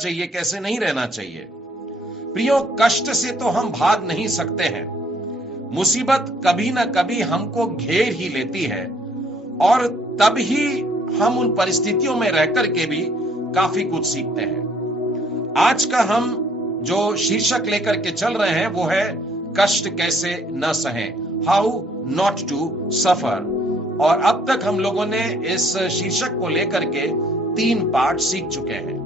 चाहिए, कैसे नहीं रहना चाहिए। प्रियो, कष्ट से तो हम भाग नहीं सकते हैं। मुसीबत कभी ना कभी हमको घेर ही लेती है और तब ही हम उन परिस्थितियों में रहकर के भी काफी कुछ सीखते हैं। आज का हम जो शीर्षक लेकर के चल रहे हैं वो है कष्ट कैसे न सहें, हाउ नॉट टू सफर। और अब तक हम लोगों ने इस शीर्षक को लेकर के 3 पार्ट सीख चुके हैं।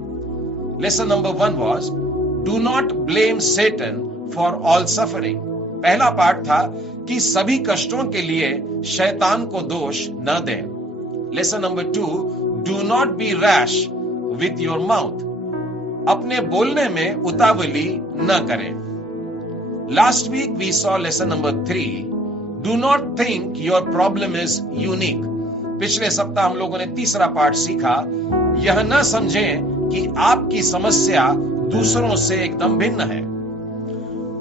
Lesson number 1 was do not blame Satan for all suffering। पहला पार्ट था कि सभी कष्टों के लिए शैतान को दोष न दें। Lesson number 2, do not be rash with your mouth। अपने बोलने में उतावली न करें। Last week we saw lesson number 3, do not think your problem is unique। पिछले सप्ताह हम लोगों ने तीसरा पार्ट सीखा, यह न समझें कि आपकी समस्या दूसरों से एकदम भिन्न है।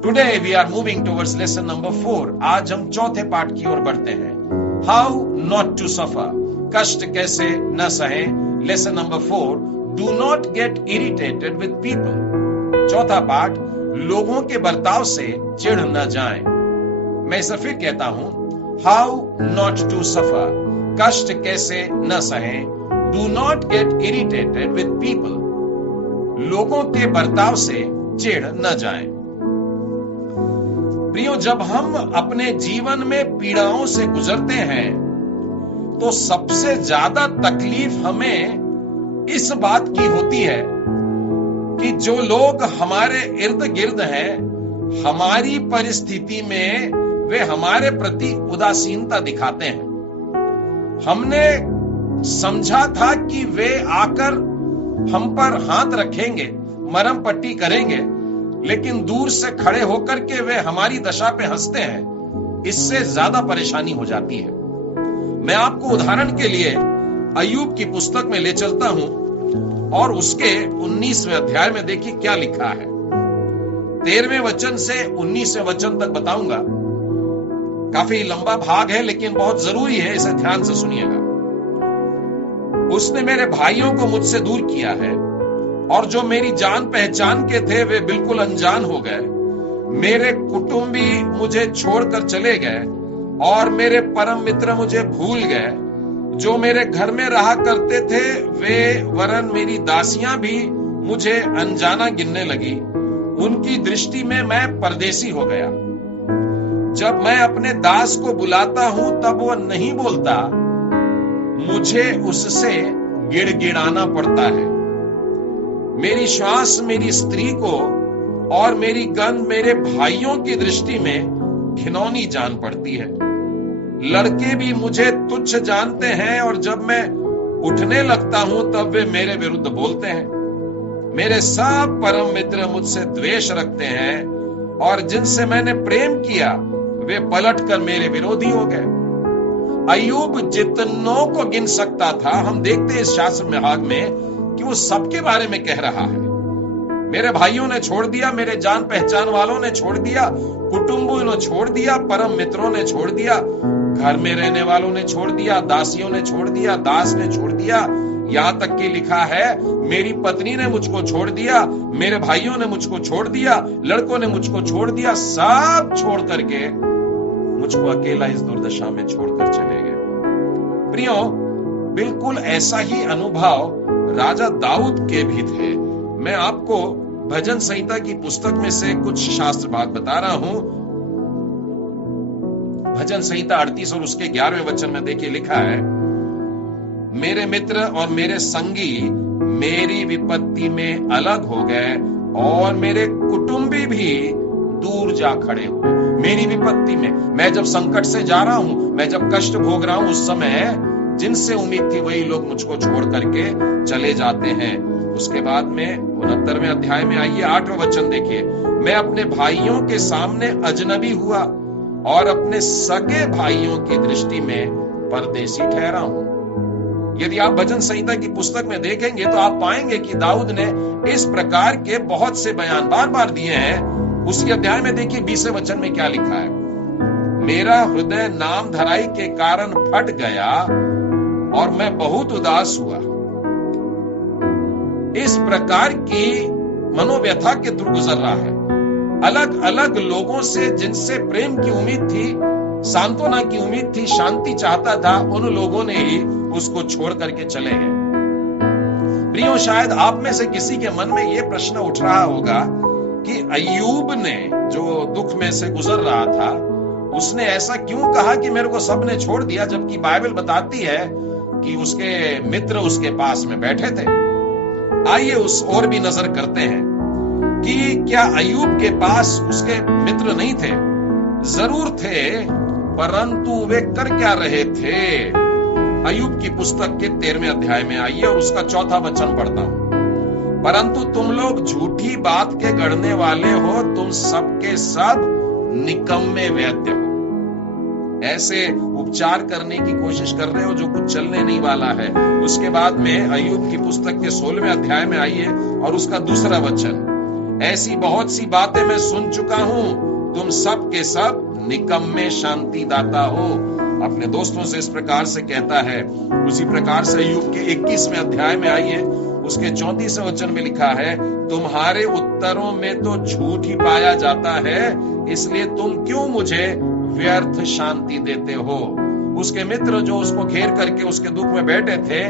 Today we are moving towards lesson number 4। आज हम चौथे पार्ट की ओर बढ़ते हैं, हाउ नॉट टू सफर, कष्ट कैसे न सहें। Lesson number 4, do not get irritated with people. चौथा पार्ट, लोगों के बर्ताव से चिढ़ न जाएं। मैं इसे फिर कहता हूं, हाउ नॉट टू सफर, कष्ट कैसे न सहें। Do not get irritated with people, लोगों के बर्ताव से चिढ़ न जाएं। प्रियो, जब हम अपने जीवन में पीड़ाओं से गुजरते हैं तो सबसे ज्यादा तकलीफ हमें इस बात की होती है कि जो लोग हमारे इर्द गिर्द हैं, हमारी परिस्थिति में वे हमारे प्रति उदासीनता दिखाते हैं। हमने समझा था कि वे आकर हम पर हाथ रखेंगे, मरहम पट्टी करेंगे, लेकिन दूर से खड़े होकर के वे हमारी दशा पे हंसते हैं। इससे ज्यादा परेशानी हो जाती है। मैं आपको उदाहरण के लिए अय्यूब की पुस्तक में ले चलता हूं और उसके 19वें अध्याय में देखिए क्या लिखा है। 13वें वचन से 19वें वचन तक बताऊंगा। काफी लंबा भाग है लेकिन बहुत जरूरी है, इसे ध्यान से सुनिएगा। उसने मेरे भाइयों को मुझसे दूर किया है और जो मेरी जान पहचान के थे वे बिल्कुल अनजान हो गए। मेरे कुटुंबी मुझे छोड़कर चले गए और मेरे परम मित्र मुझे भूल गए। जो मेरे घर में रहा करते थे वे वरन मेरी दासियां भी मुझे अनजाना गिनने लगी। उनकी दृष्टि में मैं परदेसी हो गया। जब मैं अपने दास को बुलाता हूं तब वो नहीं बोलता, मुझे उससे गिड़गिड़ाना पड़ता है। मेरी श्वास मेरी स्त्री को और मेरी गंध मेरे भाइयों की दृष्टि में घिनौनी जान पड़ती है। लड़के भी मुझे तुच्छ जानते हैं और जब मैं उठने लगता हूं तब वे मेरे विरुद्ध बोलते हैं। मेरे सब परम मित्र मुझसे द्वेष रखते हैं और जिनसे मैंने प्रेम किया वे पलटकर मेरे विरोधी हो गए। अय्यूब जितनों को गिन सकता था, हम देखते हैं इस शास्त्र में भाग में कि वो सबके बारे में कह रहा है। मेरे भाइयों ने छोड़ दिया, मेरे जान पहचान वालों ने छोड़ दिया, कुटुंबों ने छोड़ दिया, परम मित्रों ने छोड़ दिया, घर में रहने वालों ने छोड़ दिया, दासियों ने छोड़ दिया, दास ने छोड़ दिया। यहां तक कि लिखा है मेरी पत्नी ने मुझको छोड़ दिया, मेरे भाइयों ने मुझको छोड़ दिया, लड़कों ने मुझको छोड़ दिया। सब छोड़ करके मुझको अकेला इस दुर्दशा में छोड़कर चले गए। प्रियो, बिल्कुल ऐसा ही अनुभव राजा दाऊद के भी थे। मैं आपको भजन संहिता की पुस्तक में से कुछ शास्त्र भाग बता रहा हूं। भजन संहिता 38 और उसके 11वें वचन में देखिए लिखा है, मेरे मित्र और मेरे संगी मेरी विपत्ति में अलग हो गए और मेरे कुटुंबी भी दूर जा खड़े हुए। मेरी विपत्ति में, मैं जब संकट से जा रहा हूं, मैं जब कष्ट भोग रहा हूं, उस समय जिनसे उम्मीद थी वही लोग मुझको छोड़ करके चले जाते हैं। उसके बाद में 69वें अध्याय में आइए 8वें वचन देखिए, मैं अपने भाइयों के सामने अजनबी हुआ और अपने सगे भाइयों की दृष्टि में परदेसी ठहरा हूं। यदि आप भजन संहिता की पुस्तक में देखेंगे तो आप पाएंगे कि दाऊद ने इस प्रकार के बहुत से बयान बार बार दिए हैं। उसी अध्याय में देखिए 20वें वचन में क्या लिखा है, मेरा हृदय नाम धराई के कारण फट गया और मैं बहुत उदास हुआ। इस प्रकार की मनोव्यथा के थ्रू गुजर रहा है। अलग अलग लोगों से जिनसे प्रेम की उम्मीद थी, सांत्वना की उम्मीद थी, शांति चाहता था, उन लोगों ने ही उसको छोड़ करके चले गए। प्रियो, शायद आप में से किसी के मन में यह प्रश्न उठ रहा होगा कि अय्यूब ने जो दुख में से गुजर रहा था, उसने ऐसा क्यों कहा कि मेरे को सबने छोड़ दिया, जबकि बाइबल बताती है कि उसके मित्र उसके पास में बैठे थे। आइए उस ओर भी नजर करते हैं कि क्या अय्यूब के पास उसके मित्र नहीं थे? जरूर थे, परंतु वे कर क्या रहे थे? अय्यूब की पुस्तक के 13वें अध्याय में आइए और उसका 4था वचन पढ़ता हूं। परंतु तुम लोग झूठी बात के गढ़ने वाले हो, तुम सबके सब निकम्मे वैद्य हो। ऐसे उपचार करने की कोशिश कर रहे हो जो कुछ चलने नहीं वाला है। उसके बाद में अय्यूब की पुस्तक के 16वें अध्याय में आइए और उसका 2रा वचन, ऐसी बहुत सी बातें मैं सुन चुका हूं, तुम सब के सब निकम्मे शांति दाता हो। अपने दोस्तों से इस प्रकार से कहता है। उसी प्रकार से अय्यूब के 21वें अध्याय में आइए, उसके 34वें वचन में लिखा है, तुम्हारे उत्तरों में तो झूठ ही पाया जाता है, इसलिए तुम क्यों मुझे व्यर्थ शांति देते हो। उसके मित्र जो उसको घेर करके उसके दुख में बैठे थे,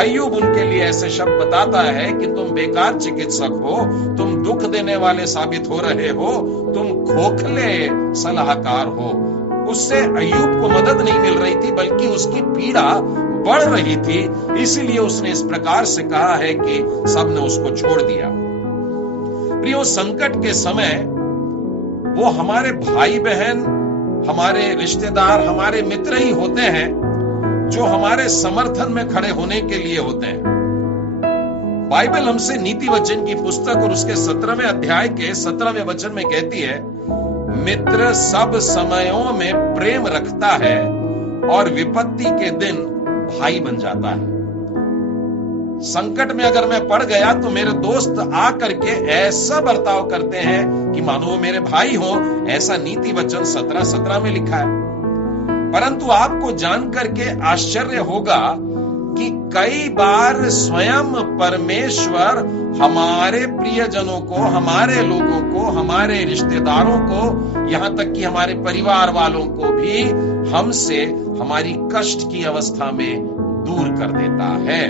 अय्यूब उनके लिए ऐसे शब्द बताता है कि तुम बेकार चिकित्सक हो, तुम दुख देने वाले साबित हो रहे हो, तुम खोखले सलाहकार हो। उससे अय्यूब को मदद नहीं मिल रही थी, बल्कि उसकी पीड़ा बढ़ रही थी। इसीलिए उसने इस प्रकार से कहा है कि सबने उसको छोड़ दिया। प्रियो, संकट के समय वो हमारे भाई बहन, हमारे रिश्तेदार, हमारे मित्र ही होते हैं जो हमारे समर्थन में खड़े होने के लिए होते हैं। बाइबल हमसे नीति वचन की पुस्तक और उसके 17वें अध्याय के 17वें वचन में कहती है, मित्र सब समयों में प्रेम रखता है और विपत्ति के दिन भाई बन जाता है। संकट में अगर मैं पड़ गया तो मेरे दोस्त आकर के ऐसा बर्ताव करते हैं कि मानो वो मेरे भाई हो। ऐसा नीति वचन 17:17 में लिखा है। परंतु आपको जानकर के आश्चर्य होगा कि कई बार स्वयं परमेश्वर हमारे प्रियजनों को, हमारे लोगों को, हमारे रिश्तेदारों को, यहां तक कि हमारे परिवार वालों को भी हमसे हमारी कष्ट की अवस्था में दूर कर देता है।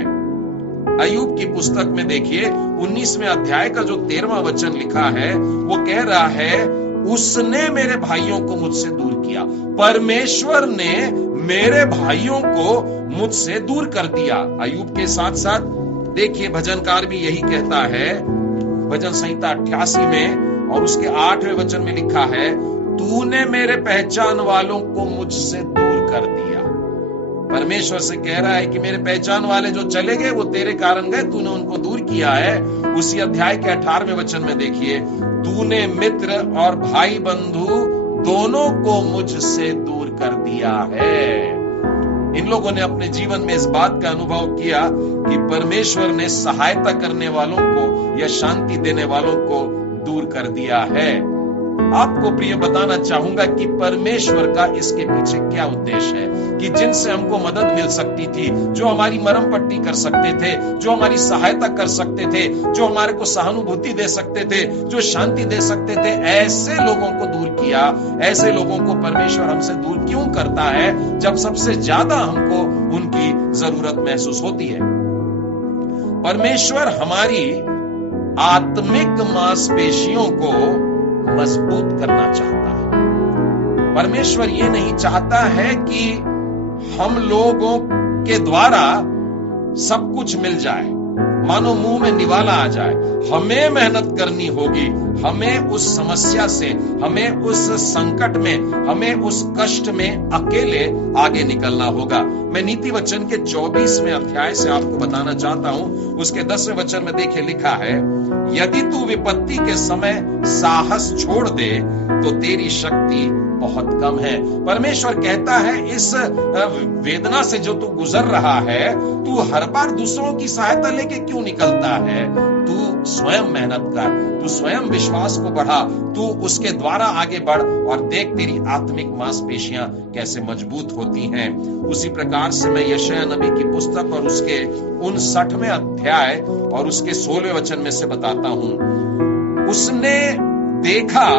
अय्यूब की पुस्तक में देखिए 19वें अध्याय का जो 13वां वचन लिखा है, वो कह रहा है, उसने मेरे भाइयों को मुझसे दूर किया। परमेश्वर ने मेरे भाइयों को मुझसे दूर कर दिया। अय्यूब के साथ साथ देखिए भजनकार भी यही कहता है, भजन संहिता 88 में और उसके 8वें वचन में लिखा है, तूने मेरे पहचान वालों को मुझसे दूर कर दिया। परमेश्वर से कह रहा है कि मेरे पहचान वाले जो चले गए वो तेरे कारण गए, तूने उनको दूर किया है। उसी अध्याय के 18वें वचन में देखिए, तूने मित्र और भाई बंधु दोनों को मुझसे दूर कर दिया है। इन लोगों ने अपने जीवन में इस बात का अनुभव किया कि परमेश्वर ने सहायता करने वालों को या शांति देने वालों को दूर कर दिया है। आपको प्रिय बताना चाहूंगा कि परमेश्वर का इसके पीछे क्या उद्देश्य है कि जिनसे हमको मदद मिल सकती थी, जो हमारी मरम पट्टी कर सकते थे, जो हमारी सहायता कर सकते थे, जो हमारे को सहानुभूति दे सकते थे, जो शांति दे सकते थे, ऐसे लोगों को दूर किया। ऐसे लोगों को परमेश्वर हमसे दूर क्यों करता है जब सबसे ज्यादा हमको उनकी जरूरत महसूस होती है? परमेश्वर हमारी आत्मिक मांसपेशियों को मजबूत करना चाहता है। परमेश्वर ये नहीं चाहता है कि हम लोगों के द्वारा सब कुछ मिल जाए, मानो मुंह में निवाला आ जाए। हमें मेहनत करनी होगी, हमें उस समस्या से, हमें उस संकट में, हमें उस कष्ट में अकेले आगे निकलना होगा। मैं नीति वचन के 24वें अध्याय से आपको बताना चाहता हूं। उसके 10वें वचन में देखिए लिखा है, यदि तू विपत्ति के समय साहस छोड़ दे तो तेरी शक्ति बहुत कम है। परमेश्वर कहता है इस वेदना से जो तू गुजर रहा है, तू हर बार दूसरों की सहायता लेके क्यों निकलता है? तू स्वयं मेहनत कर, तू स्वयं विश्वास को बढ़ा, तू उसके द्वारा आगे बढ़ और देख तेरी आत्मिक मांसपेशियां कैसे मजबूत होती हैं। उसी प्रकार से मैं यशायाह नबी की पुस्तक और उसके 59वें अध्याय और उसके 16वें वचन में से बताता हूं। उसने देखा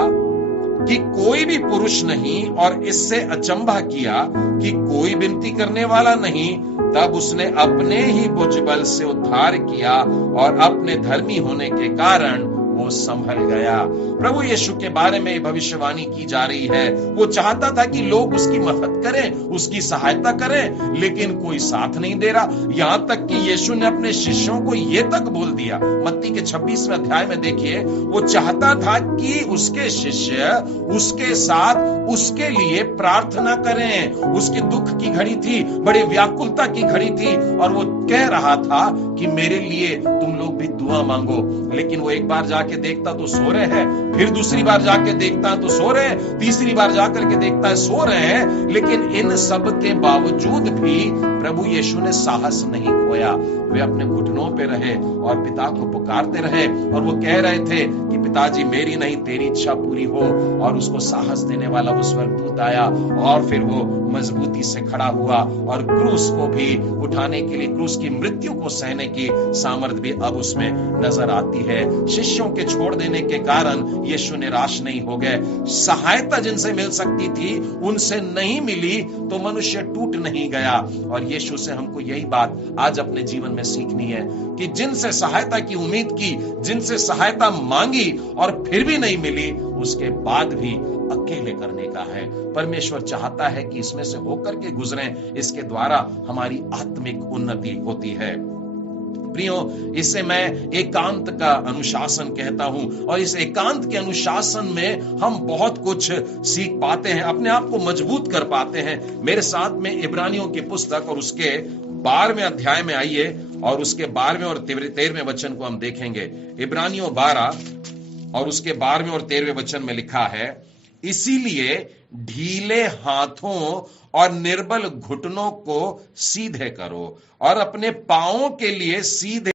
कि कोई भी पुरुष नहीं और इससे अचंभा किया कि कोई विनती करने वाला नहीं। तब उसने अपने ही भुजबल से उद्धार किया और अपने धर्मी होने के कारण वो संभल गया। प्रभु यीशु के बारे में भविष्यवाणी की जा रही है। वो चाहता था कि लोग उसकी मदद करें, उसकी सहायता करें, लेकिन कोई साथ नहीं दे रहा। यहां तक कि यीशु ने अपने शिष्यों को यह तक बोल दिया, मत्ती के 26वें अध्याय में देखिए, वो चाहता था कि उसके शिष्य उसके साथ उसके लिए प्रार्थना करें। उसकी दुख की घड़ी थी, बड़ी व्याकुलता की घड़ी थी, और वो कह रहा था कि मेरे लिए तुम लोग भी दुआ मांगो। लेकिन वो एक बार जाके देखता तो सो रहे हैं, फिर दूसरी बार जाके देखता तो सो रहे हैं, तीसरी बार जाकर के देखता है सो रहे हैं। लेकिन इन सब के बावजूद भी प्रभु यीशु ने साहस नहीं खोया। वे अपने घुटनों पे रहे और पिता को पुकारते रहे, और वो कह रहे थे कि पिताजी मेरी नहीं तेरी इच्छा पूरी हो। और उसको साहस देने वाला वो स्वर्गदूत आया, और फिर वो मजबूती से खड़ा हुआ और क्रूस को भी उठाने के लिए, क्रूस की मृत्यु को सहने की सामर्थ भी अब उसमें नजर आती है। शिष्यों के छोड़ देने के कारण यीशु निराश नहीं हो गए। सहायता जिनसे मिल सकती थी उनसे नहीं मिली तो मनुष्य टूट नहीं गया। और यीशु से हमको यही बात आज अपने जीवन में सीखनी है कि जिनसे सहायता की उम्मीद की, जिनसे सहायता मांगी और फिर भी नहीं मिली, उसके बाद भी अकेले करने का है। परमेश्वर चाहता है कि इसमें से होकर के गुजरें, इसके द्वारा हमारी आत्मिक उन्नति होती है। प्रियो, इसे मैं एकांत का अनुशासन कहता हूं, और इस एकांत के अनुशासन में हम बहुत कुछ सीख पाते हैं, अपने आप को मजबूत कर पाते हैं। मेरे साथ में इब्रानियों की पुस्तक और उसके 12वें अध्याय में आइए, और उसके 12वें और 13वें वचन को हम देखेंगे। इब्रानियों 12 और उसके 12वें और 13वें वचन में लिखा है, इसीलिए ढीले हाथों और निर्बल घुटनों को सीधे करो और अपने पांवों के लिए सीधे